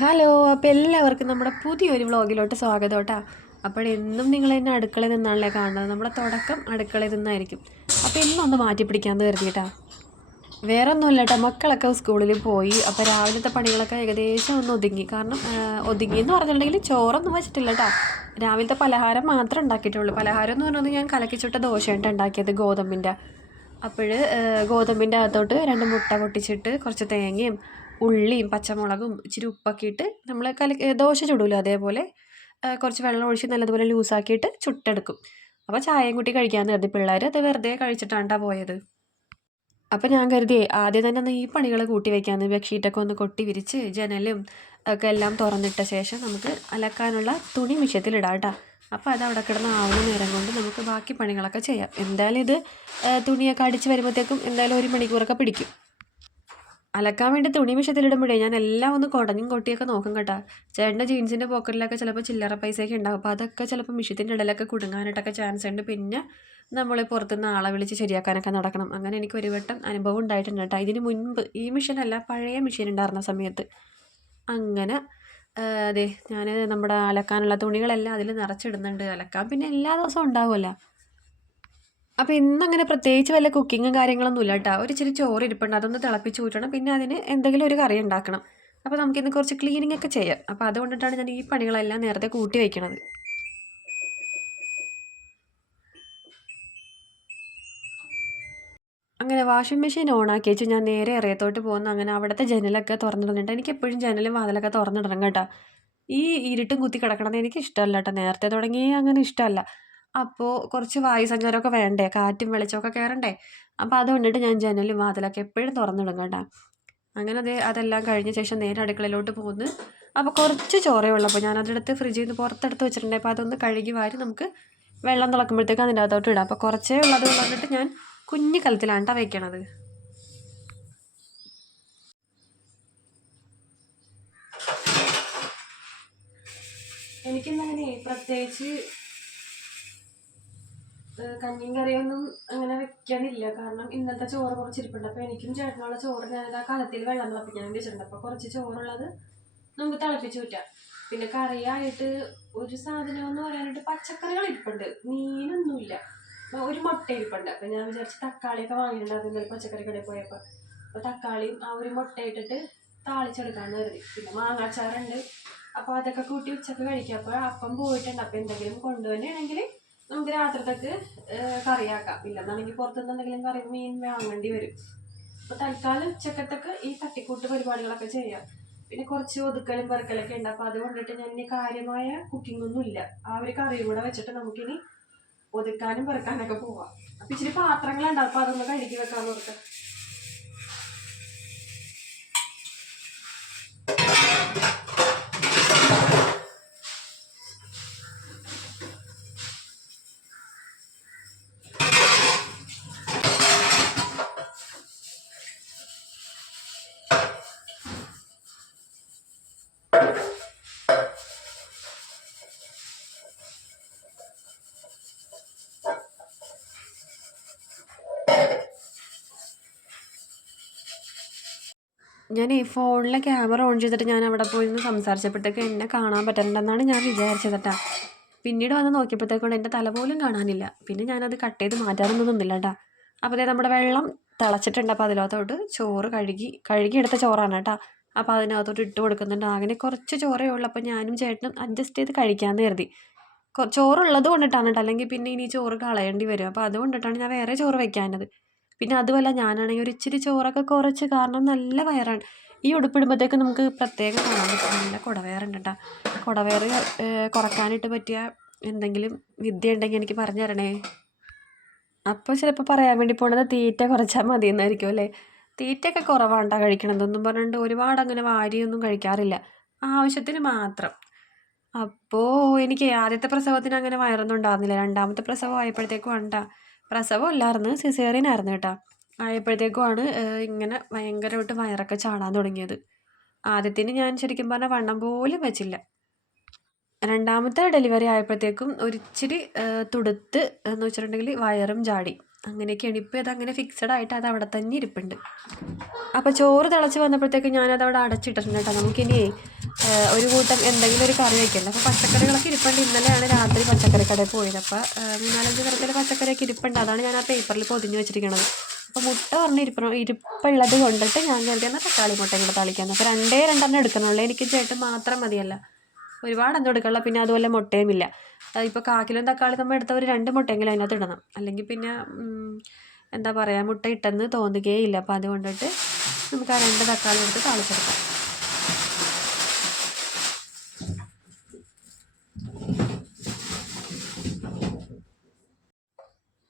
Hello അപ്പോൾ എല്ലാവർക്കും നമ്മുടെ പുതിയൊരു വ്ളോഗിലോട്ട് സ്വാഗതം കേട്ടോ അപ്പോൾ എന്നും നിങ്ങൾ എന്നെ അടുക്കളയിൽ നിന്നാണല്ലേ കാണുന്നത്. നമ്മുടെ തുടക്കം അടുക്കളയിൽ നിന്നായിരിക്കും. അപ്പോൾ ഇന്നൊന്ന് മാറ്റി പിടിക്കാമെന്ന് കരുതി കേട്ടോ വേറെ ഒന്നുമില്ല കേട്ടോ മക്കളൊക്കെ സ്കൂളിൽ പോയി. അപ്പോൾ രാവിലത്തെ പണികളൊക്കെ ഏകദേശം ഒന്ന് ഒതുങ്ങി. കാരണം ഒതുങ്ങി എന്ന് പറഞ്ഞിട്ടുണ്ടെങ്കിൽ ചോറൊന്നും വെച്ചിട്ടില്ല കേട്ടോ രാവിലത്തെ പലഹാരം മാത്രമേ ഉണ്ടാക്കിയിട്ടുള്ളൂ. പലഹാരം എന്ന് പറഞ്ഞത് ഞാൻ കലക്കിച്ചുട്ട ദോശയായിട്ട് ഉണ്ടാക്കിയത് ഗോതമ്പിന്റെ. അപ്പോൾ ഗോതമ്പിന്റെ അകത്തോട്ട് രണ്ട് മുട്ട പൊട്ടിച്ചിട്ട് കുറച്ച് തേങ്ങയും ഉള്ളിയും പച്ചമുളകും ഇച്ചിരി ഉപ്പൊക്കെ ഇട്ട് നമ്മൾ കലക്കി ദോശ ചുടൂലോ അതേപോലെ. കുറച്ച് വെള്ളം ഒഴിച്ച് നല്ലതുപോലെ ലൂസാക്കിയിട്ട് ചുട്ടെടുക്കും. അപ്പോൾ ചായയും കൂട്ടി കഴിക്കാമെന്ന് കരുതി പിള്ളേർ അത് വെറുതെ കഴിച്ചിട്ടാണ്ടാ പോയത്. അപ്പോൾ ഞാൻ കരുതി ആദ്യം തന്നെ ഒന്ന് ഈ പണികൾ കൂട്ടി വയ്ക്കാമെന്ന് ബെഡ്ഷീറ്റൊക്കെ ഒന്ന് കൊട്ടി വിരിച്ച് ജനലും ഒക്കെ എല്ലാം തുറന്നിട്ട ശേഷം നമുക്ക് അലക്കാനുള്ള തുണി മിഷ്യത്തിലിടാം കേട്ടോ അപ്പോൾ അത് അവിടെ കിടന്ന് ആവുന്ന നേരം കൊണ്ട് നമുക്ക് ബാക്കി പണികളൊക്കെ ചെയ്യാം. എന്തായാലും ഇത് തുണിയൊക്കെ അടിച്ച് വരുമ്പോഴത്തേക്കും എന്തായാലും ഒരു മണിക്കൂറൊക്കെ പിടിക്കും. അലക്കാൻ വേണ്ടി തുണി മിഷത്തിലിടുമ്പോഴേ ഞാൻ എല്ലാം ഒന്ന് കുടഞ്ഞും കൊട്ടിയൊക്കെ നോക്കും കേട്ടോ. ചേട്ടന്റെ ജീൻസിന്റെ പോക്കറ്റിലൊക്കെ ചിലപ്പോൾ ചില്ലറ പൈസയൊക്കെ ഉണ്ടാകും അപ്പോൾ അതൊക്കെ ചിലപ്പോൾ മിഷത്തിന്റെ ഇടയിലൊക്കെ കുടുങ്ങാനായിട്ടൊക്കെ ചാൻസ് ഉണ്ട്. പിന്നെ നമ്മൾ പുറത്തുനിന്ന് ആളെ വിളിച്ച് ശരിയാക്കാനൊക്കെ നടക്കണം. അങ്ങനെ എനിക്ക് ഒരു വട്ടം അനുഭവം ഉണ്ടായിട്ടുണ്ട് കേട്ടോ. ഇതിന് മുൻപ് ഈ മിഷനല്ല പഴയ മിഷീൻ ഉണ്ടായിരുന്ന സമയത്ത്. അങ്ങനെ അതെ ഞാൻ നമ്മുടെ അലക്കാനുള്ള തുണികളെല്ലാം അതിൽ നിറച്ചിടുന്നുണ്ട്. അലക്കാൻ പിന്നെ എല്ലാ ദിവസവും ഉണ്ടാവുമല്ലോ. അപ്പോൾ ഇന്നങ്ങനെ പ്രത്യേകിച്ച് വല്ല കുക്കിങ്ങും കാര്യങ്ങളൊന്നും കേട്ടോ ഒരു ഇച്ചിരി ചോറ് ഇരിപ്പുണ്ട് അതൊന്ന് തിളപ്പിച്ച് ഊറ്റണം. പിന്നെ അതിന് എന്തെങ്കിലും ഒരു കറി ഉണ്ടാക്കണം. അപ്പോൾ നമുക്കിന്ന് കുറച്ച് ക്ലീനിങ് ഒക്കെ ചെയ്യാം. അപ്പോൾ അതുകൊണ്ടിട്ടാണ് ഞാൻ ഈ പണികളെല്ലാം നേരത്തെ കൂട്ടി വയ്ക്കണത് അങ്ങനെ വാഷിംഗ് മെഷീൻ ഓണാക്കി വെച്ച് ഞാൻ നേരെ ഇറയത്തോട്ട് പോകുന്ന. അങ്ങനെ അവിടുത്തെ ജനലൊക്കെ തുറന്നിടുന്നുണ്ട്. എനിക്ക് എപ്പോഴും ജനലും വാതിലൊക്കെ തുറന്നിടണം കേട്ടോ. ഈ ഇരുട്ടും കുത്തി കിടക്കണമെന്ന് എനിക്ക് ഇഷ്ടമല്ല കേട്ടോ നേരത്തെ തുടങ്ങി അങ്ങനെ ഇഷ്ടമല്ല. അപ്പോൾ കുറച്ച് വായു സഞ്ചാരമൊക്കെ വേണ്ടേ? കാറ്റും വെളിച്ചമൊക്കെ കയറണ്ടേ അപ്പോൾ അത് കൊണ്ടിട്ട് ഞാൻ ജനലും വാതിലൊക്കെ എപ്പോഴും തുറന്നിടും കേട്ടോ. അങ്ങനെ അത് അതെല്ലാം കഴിഞ്ഞ ശേഷം നേരെ അടുക്കളയിലോട്ട് പോകുന്നു അപ്പോൾ കുറച്ച് ചോറേ ഉള്ളപ്പോൾ ഞാൻ അതെടുത്ത് ഫ്രിഡ്ജിൽ നിന്ന് പുറത്തെടുത്ത് വെച്ചിട്ടുണ്ട്. അപ്പോൾ അതൊന്ന് കഴുകി വാരി നമുക്ക് വെള്ളം തിളക്കുമ്പോഴത്തേക്ക് അതിന്റെ അകത്തോട്ട് ഇടാം. അപ്പോൾ കുറച്ചേ ഉള്ളത് കൊണ്ടിട്ട് ഞാൻ കുഞ്ഞു കലത്തിലാണ് വയ്ക്കണത് എനിക്കിന്നങ്ങനെ പ്രത്യേകിച്ച് കഞ്ഞിയും കറിയൊന്നും അങ്ങനെ വെക്കാനില്ല കാരണം ഇന്നത്തെ ചോറ് കുറച്ച് ഇരിപ്പുണ്ട്. അപ്പോൾ എനിക്കും ചേട്ടനുള്ള ചോറ് ഞാൻ ആ കലത്തിൽ വെള്ളം തിളപ്പിക്കാൻ വെച്ചിട്ടുണ്ട്. അപ്പോൾ കുറച്ച് ചോറുള്ളത് നമുക്ക് തിളപ്പിച്ച് ഊറ്റാം. പിന്നെ കറിയായിട്ട് ഒരു സാധനം എന്ന് പറയാനായിട്ട് പച്ചക്കറികൾ ഇരിപ്പുണ്ട്. മീനൊന്നുമില്ല. ഒരു മുട്ട ഇരിപ്പുണ്ട്. അപ്പം ഞാൻ വിചാരിച്ച് തക്കാളിയൊക്കെ വാങ്ങിയിട്ടുണ്ടായിരുന്നു ഇന്നലെ പച്ചക്കറി കടയിൽ പോയപ്പോൾ അപ്പോൾ തക്കാളിയും ആ ഒരു മുട്ട ഇട്ടിട്ട് താളിച്ചെടുക്കാമെന്ന് കരുതി. പിന്നെ മാങ്ങാച്ചാറുണ്ട്. അപ്പോൾ അതൊക്കെ കൂട്ടി ഉച്ചയ്ക്ക് കഴിക്കാം. അപ്പോൾ അപ്പം പോയിട്ടുണ്ട്. അപ്പോൾ എന്തെങ്കിലും കൊണ്ടുവന്നെയാണെങ്കിൽ നമുക്ക് രാത്രിത്തേക്ക് കറിയാക്കാം. ഇല്ലെന്നാണെങ്കിൽ പുറത്തുനിന്ന് എന്തെങ്കിലും കറി മീൻ വാങ്ങേണ്ടി വരും. അപ്പോൾ തൽക്കാലം ഉച്ചക്കത്തൊക്കെ ഈ തട്ടിക്കൂട്ട് പരിപാടികളൊക്കെ ചെയ്യാം. പിന്നെ കുറച്ച് ഒതുക്കലും പെറുക്കലൊക്കെ ഉണ്ട്. അപ്പോൾ അതുകൊണ്ടിട്ട് ഞാൻ ഇനി കാര്യമായ കുക്കിംഗ് ഒന്നും ഇല്ല. ആ ഒരു കറിയും കൂടെ വെച്ചിട്ട് നമുക്കിനി ഒതുക്കാനും പെറുക്കാനൊക്കെ പോവാം. അപ്പം ഇച്ചിരി പാത്രങ്ങളുണ്ട്. അപ്പോൾ അതൊന്ന് കഴുകി വെക്കാൻ ഓർത്ത്. ഞാൻ ഈ ഫോണിലെ ക്യാമറ ഓൺ ചെയ്തിട്ട് ഞാൻ അവിടെ പോയി നിന്ന് സംസാരിച്ചപ്പോഴത്തേക്ക് എന്നെ കാണാൻ പറ്റണ്ടെന്നാണ് ഞാൻ വിചാരിച്ചത് പിന്നീട് വന്ന് നോക്കിയപ്പോഴത്തേക്കൊണ്ട് എന്റെ തല പോലും കാണാനില്ല. പിന്നെ ഞാനത് കട്ട് ചെയ്ത് മാറ്റാനൊന്നും നിന്നില്ല അപ്പോൾ ദേ നമ്മുടെ വെള്ളം തിളച്ചിട്ടുണ്ട്. അപ്പോൾ അതിനകത്തോട്ട് ചോറ് കഴുകി കഴുകി എടുത്ത ചോറാണ് കേട്ടോ അപ്പോൾ അതിനകത്തോട്ട് ഇട്ട് കൊടുക്കുന്നുണ്ട്. അങ്ങനെ കുറച്ച് ചോറേ ഉള്ളൂ. അപ്പോൾ ഞാനും ചേട്ടനും അഡ്ജസ്റ്റ് ചെയ്ത് കഴിക്കാമെന്ന് കരുതി. ചോറുള്ളത് കൊണ്ടിട്ടാണ് കേട്ടോ അല്ലെങ്കിൽ പിന്നെ ഇനി ചോറ് കളയേണ്ടി വരും. അപ്പോൾ അതുകൊണ്ടിട്ടാണ് ഞാൻ വേറെ ചോറ് വെക്കാനത് പിന്നെ അതുമല്ല ഞാനാണെങ്കിൽ ഒരു ഇച്ചിരി ചോറൊക്കെ കുറച്ച് കാരണം നല്ല വയറാണ്. ഈ ഉടുപ്പിടുമ്പോഴത്തേക്ക് നമുക്ക് പ്രത്യേകം കാണാൻ പറ്റും. നല്ല കുടവയറുണ്ട് കേട്ടോ. കുടവയറ് കുറക്കാനായിട്ട് പറ്റിയ എന്തെങ്കിലും വിദ്യ ഉണ്ടെങ്കിൽ എനിക്ക് പറഞ്ഞു തരണേ. അപ്പോൾ ചിലപ്പോൾ പറയാൻ വേണ്ടി പോണത് തീറ്റ കുറച്ചാൽ മതി എന്നായിരിക്കും അല്ലേ? തീറ്റയൊക്കെ കുറവാണ്ടാ കഴിക്കണതൊന്നും പറഞ്ഞിട്ട് ഒരുപാട് അങ്ങനെ വാരിയൊന്നും കഴിക്കാറില്ല. ആവശ്യത്തിന് മാത്രം. അപ്പോൾ എനിക്ക് ആദ്യത്തെ പ്രസവത്തിന് അങ്ങനെ വയറൊന്നും ഉണ്ടായിരുന്നില്ല. രണ്ടാമത്തെ പ്രസവം ആയപ്പോഴത്തേക്കും ഉണ്ടാ. പ്രസവം അല്ലായിരുന്നു സിസേറിയൻ ആയിരുന്നു കേട്ടോ. ആയപ്പോഴത്തേക്കുമാണ് ഇങ്ങനെ ഭയങ്കരമായിട്ട് വയറൊക്കെ ചാടാൻ തുടങ്ങിയത്. ആദ്യത്തിന് ഞാൻ ശരിക്കും പറഞ്ഞാൽ വണ്ണം പോലും വെച്ചില്ല. രണ്ടാമത്തെ ഡെലിവറി ആയപ്പോഴത്തേക്കും ഒരിച്ചിരി തുടുത്ത് എന്ന് വെച്ചിട്ടുണ്ടെങ്കിൽ വയറും ചാടി. അങ്ങനെയൊക്കെയാണ്. ഇപ്പോൾ അതങ്ങനെ ഫിക്സഡ് ആയിട്ട് അത് അവിടെ തന്നെ ഇരിപ്പുണ്ട്. അപ്പോൾ ചോറ് തിളച്ച് വന്നപ്പോഴത്തേക്ക് ഞാനത് അവിടെ അടച്ചിട്ടിട്ടുണ്ട് കേട്ടോ. നമുക്കിനി ഒരു കൂട്ടം എന്തെങ്കിലും ഒരു കറി വയ്ക്കണ്ട അപ്പോൾ പച്ചക്കറികളൊക്കെ ഇരിപ്പുണ്ട്. ഇന്നലെയാണ് രാത്രി പച്ചക്കറി കടയിൽ പോയത്. അപ്പോൾ മൂന്നാലഞ്ച് തരത്തിലെ പച്ചക്കറിയൊക്കെ ഇരിപ്പുണ്ട്. അതാണ് ഞാൻ ആ പേപ്പറിൽ പൊതിഞ്ഞ് വെച്ചിരിക്കുന്നത് അപ്പോൾ മുട്ട പറഞ്ഞ് ഇരിപ്പ ഇരിപ്പുള്ളത് കൊണ്ടിട്ട് ഞാൻ കരുതിയെന്ന തക്കാളി മുട്ടയും കൂടെ തളിക്കാമെന്ന് അപ്പോൾ രണ്ടേ രണ്ടെണ്ണം എടുക്കുന്നുള്ളൂ. എനിക്ക് ചേട്ടൻ മാത്രം മതിയല്ല. ഒരുപാട് ഒന്നും എടുക്കാനുള്ള പിന്നെ അതുപോലെ മുട്ടയുമില്ല ഇപ്പോൾ കാക്കിലും തക്കാളി നമ്മൾ എടുത്ത ഒരു രണ്ട് മുട്ടയെങ്കിലും അതിനകത്ത് ഇടണം. അല്ലെങ്കിൽ പിന്നെ എന്താ പറയുക മുട്ട ഇട്ടെന്ന് തോന്നുകയില്ല അപ്പോൾ അതുകൊണ്ടിട്ട് നമുക്ക് ആ രണ്ട് തക്കാളി എടുത്ത് താളിച്ചെടുക്കാം.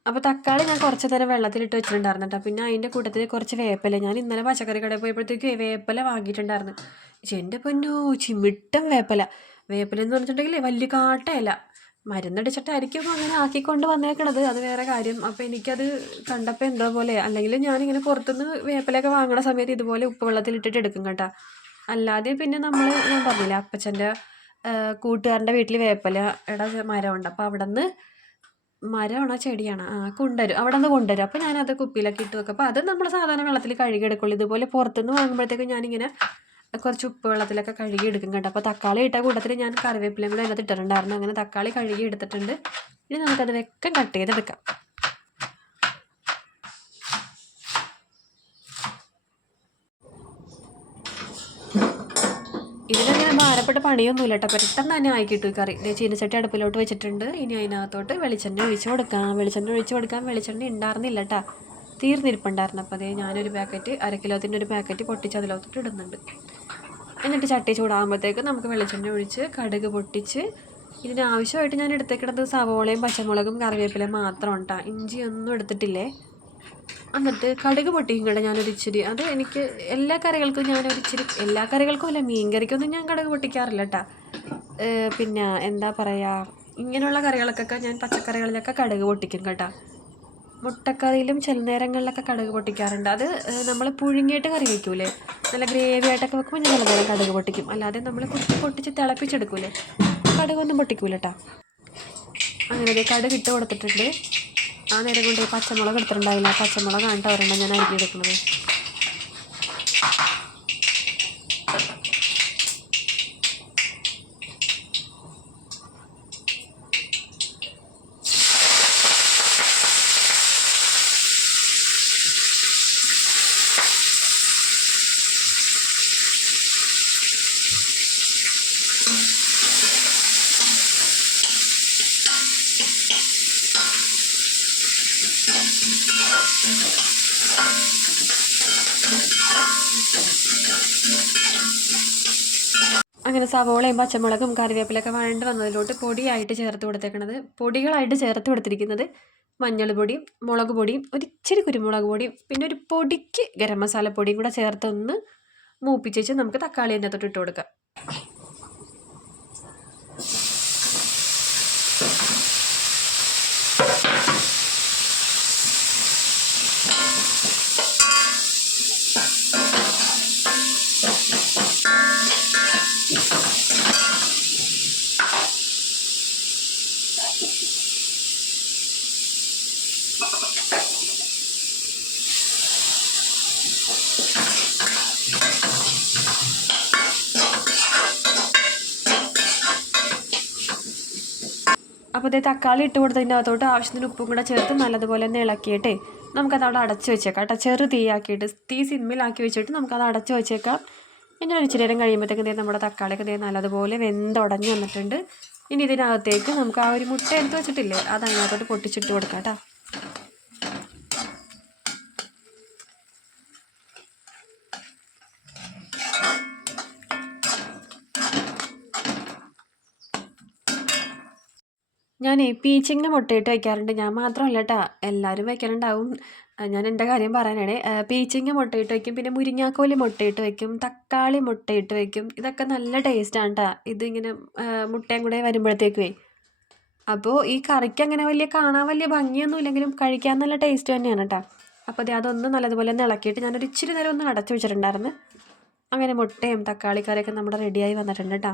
അപ്പോൾ തക്കാളി ഞാൻ കുറച്ച് നേരം വെള്ളത്തിലിട്ട് വെച്ചിട്ടുണ്ടായിരുന്നു പിന്നെ അതിന്റെ കൂട്ടത്തിൽ കുറച്ച് വേപ്പല. ഞാൻ ഇന്നലെ പച്ചക്കറി കടയിൽ പോയപ്പോഴത്തേക്ക് വേപ്പല വാങ്ങിയിട്ടുണ്ടായിരുന്നു. പക്ഷേ എന്റെ പൊന്നോ ചിമിട്ടം വേപ്പില. വേപ്പില എന്ന് പറഞ്ഞിട്ടുണ്ടെങ്കിൽ വലിയ കാട്ടയല്ല മരുന്നടിച്ചിട്ടായിരിക്കും അങ്ങനെ ആക്കിക്കൊണ്ട് വന്നേക്കണത്. അത് വേറെ കാര്യം. അപ്പോൾ എനിക്കത് കണ്ടപ്പോൾ എന്തോ പോലെ അല്ലെങ്കിൽ ഞാനിങ്ങനെ പുറത്തുനിന്ന് വേപ്പിലൊക്കെ വാങ്ങണ സമയത്ത് ഇതുപോലെ ഉപ്പ് വെള്ളത്തിലിട്ടിട്ട് എടുക്കും കേട്ടോ. അല്ലാതെ പിന്നെ നമ്മൾ ഞാൻ പറഞ്ഞില്ലേ അപ്പച്ചന്റെ കൂട്ടുകാരന്റെ വീട്ടിൽ വേപ്പില ഇട മരമുണ്ട്. അപ്പോൾ അവിടെ നിന്ന് മരമാണോ ചെടിയാണോ? ആ കൊണ്ടുവരും. അവിടെ നിന്ന് കൊണ്ടുവരും. അപ്പോൾ ഞാനത് കുപ്പിയിലൊക്കെ ഇട്ട് വെക്കും. അപ്പോൾ അത് നമ്മൾ സാധാരണ വെള്ളത്തിൽ കഴുകി എടുക്കുള്ളൂ ഇതുപോലെ പുറത്തുനിന്ന് വാങ്ങുമ്പോഴത്തേക്കും ഞാനിങ്ങനെ കുറച്ച് ഉപ്പ് വെള്ളത്തിലൊക്കെ കഴുകി എടുക്കും കേട്ടോ. അപ്പോൾ തക്കാളി ഇട്ട കൂട്ടത്തിൽ ഞാൻ കറിവേപ്പിലയും കൂടെ അതിനകത്ത് ഇട്ടിട്ടുണ്ടായിരുന്നു. അങ്ങനെ തക്കാളി കഴുകി എടുത്തിട്ടുണ്ട്. ഇനി നമുക്കത് വെക്കം കട്ട് ചെയ്തെടുക്കാം. ഇതിനങ്ങനെ ഭാരപ്പെട്ട പണിയൊന്നുമില്ല കേട്ടോ. പെട്ടെന്ന് തന്നെ ആയി കിട്ടും ഈ കറി. ചീനച്ചട്ടി അടുപ്പിലോട്ട് വെച്ചിട്ടുണ്ട്. ഇനി അതിനകത്തോട്ട് വെളിച്ചെണ്ണ ഒഴിച്ച് കൊടുക്കാം. വെളിച്ചെണ്ണ ഒഴിച്ച് കൊടുക്കാൻ വെളിച്ചെണ്ണ ഉണ്ടായിരുന്നില്ല കേട്ടോ. തീർന്നിരിപ്പുണ്ടായിരുന്നു. അപ്പോൾ അതേ ഞാനൊരു പാക്കറ്റ് അര കിലോത്തിന്റെ ഒരു പാക്കറ്റ് പൊട്ടിച്ച് അതിലോത്തിട്ട് ഇടുന്നുണ്ട്. എന്നിട്ട് ചട്ടി ചൂടാകുമ്പോഴത്തേക്ക് നമുക്ക് വെളിച്ചെണ്ണ ഒഴിച്ച് കടുക് പൊട്ടിച്ച് ഇതിന് ആവശ്യമായിട്ട് ഞാൻ എടുത്തേക്കിടത്ത് സവോളയും പച്ചമുളകും കറിവേപ്പിലയും മാത്രം കേട്ടോ ഇഞ്ചി ഒന്നും എടുത്തിട്ടില്ലേ? എന്നിട്ട് കടുക് പൊട്ടിക്കും കേട്ടോ ഞാനൊരു ഇച്ചിരി. അത് എനിക്ക് എല്ലാ കറികൾക്കും ഞാനൊരു ഇച്ചിരി എല്ലാ കറികൾക്കും അല്ല മീൻ കറിക്കൊന്നും ഞാൻ കടുക് പൊട്ടിക്കാറില്ല കേട്ടോ. പിന്നെ എന്താ പറയുക ഇങ്ങനെയുള്ള കറികൾക്കൊക്കെ ഞാൻ പച്ചക്കറികളിലൊക്കെ കടുക് പൊട്ടിക്കും കേട്ടോ. മുട്ടക്കറിയിലും ചില നേരങ്ങളിലൊക്കെ കടുക് പൊട്ടിക്കാറുണ്ട്. അത് നമ്മൾ പുഴുങ്ങിയിട്ട് കറി വയ്ക്കൂലേ നല്ല ഗ്രേവി ആയിട്ടൊക്കെ വെക്കുമ്പോൾ ഞാൻ നേരം കടുക് പൊട്ടിക്കും. അല്ലാതെ നമ്മൾ കുറച്ച് പൊട്ടിച്ച് തിളപ്പിച്ചെടുക്കൂലേ? കടുകൊന്നും പൊട്ടിക്കൂല കേട്ടോ അങ്ങനെ കടുക് ഇട്ട് കൊടുത്തിട്ടുണ്ട്. ആ നേരം കൊണ്ട് പച്ചമുളക് എടുത്തിട്ടുണ്ടായില്ല. പച്ചമുളക് ആണ് ഒരെണ്ണം ഞാൻ അരിഞ്ഞ് സവോളയും പച്ചമുളകും കറിവേപ്പിലൊക്കെ വഴണ്ട് വന്നതിലോട്ട് പൊടിയായിട്ട് ചേർത്ത് കൊടുത്തേക്കണത്. പൊടികളായിട്ട് ചേർത്ത് കൊടുത്തിരിക്കുന്നത് മഞ്ഞൾ പൊടിയും മുളക് പൊടിയും ഒരിച്ചിരി കുരുമുളക് പൊടിയും പിന്നെ ഒരു പൊടിക്ക് ഗരം മസാല പൊടിയും കൂടെ ചേർത്തൊന്ന് മൂപ്പിച്ചേച്ച് നമുക്ക് തക്കാളി അതിനകത്തോട്ട് ഇട്ട് കൊടുക്കാം. അപ്പോൾ തക്കാളി ഇട്ട് കൊടുത്തതിന്റെ അകത്തോട്ട് ആവശ്യത്തിന് ഉപ്പും കൂടെ ചേർത്ത് നല്ലതുപോലെ തന്നെ ഇളക്കിയിട്ടേ നമുക്കത് അവിടെ അടച്ച് വെച്ചേക്കാം കേട്ടോ. ചെറു തീയാക്കിയിട്ട് തീ സിമ്മിലാക്കി വെച്ചിട്ട് നമുക്കത് അടച്ച് വെച്ചേക്കാം. ഇനി ഒരു ഇച്ചിരി നേരം കഴിയുമ്പോഴത്തേക്കും ദേ നമ്മുടെ തക്കാളിയൊക്കെ ദേ നല്ലതുപോലെ വെന്തുടഞ്ഞ് വന്നിട്ടുണ്ട്. ഇനി ഇതിനകത്തേക്ക് നമുക്ക് ആ ഒരു മുട്ട എടുത്ത് വെച്ചിട്ടില്ലേ അത് അതിനകത്തോട്ട് പൊട്ടിച്ചിട്ട് കൊടുക്കാം കേട്ടോ. ഞാനേ പീച്ചിങ്ങിന് മുട്ടയിട്ട് വയ്ക്കാറുണ്ട്. ഞാൻ മാത്രമല്ല കേട്ടോ എല്ലാവരും വയ്ക്കലുണ്ടാവും. ഞാൻ എന്റെ കാര്യം പറയാനാണ്. പീച്ചിങ്ങ മുട്ടയിട്ട് വയ്ക്കും. പിന്നെ മുരിങ്ങാക്കോലി മുട്ടയിട്ട് വയ്ക്കും. തക്കാളി മുട്ടയിട്ട് വയ്ക്കും. ഇതൊക്കെ നല്ല ടേസ്റ്റാണ് കേട്ടോ ഇതിങ്ങനെ മുട്ടയും കൂടെ വരുമ്പോഴത്തേക്കുവേ. അപ്പോൾ ഈ കറിക്ക് അങ്ങനെ വലിയ കാണാൻ വലിയ ഭംഗിയൊന്നും ഇല്ലെങ്കിലും കഴിക്കാൻ നല്ല ടേസ്റ്റ് തന്നെയാണ് കേട്ടോ അപ്പോൾ അത് അതൊന്ന് നല്ലതുപോലെ ഒന്ന് ഇളക്കിയിട്ട് ഞാനൊരു ഇച്ചിരി നേരം ഒന്ന് അടച്ചു വെച്ചിട്ടുണ്ടായിരുന്നു. അങ്ങനെ മുട്ടയും തക്കാളി കറിയൊക്കെ നമ്മുടെ റെഡിയായി വന്നിട്ടുണ്ട് കേട്ടോ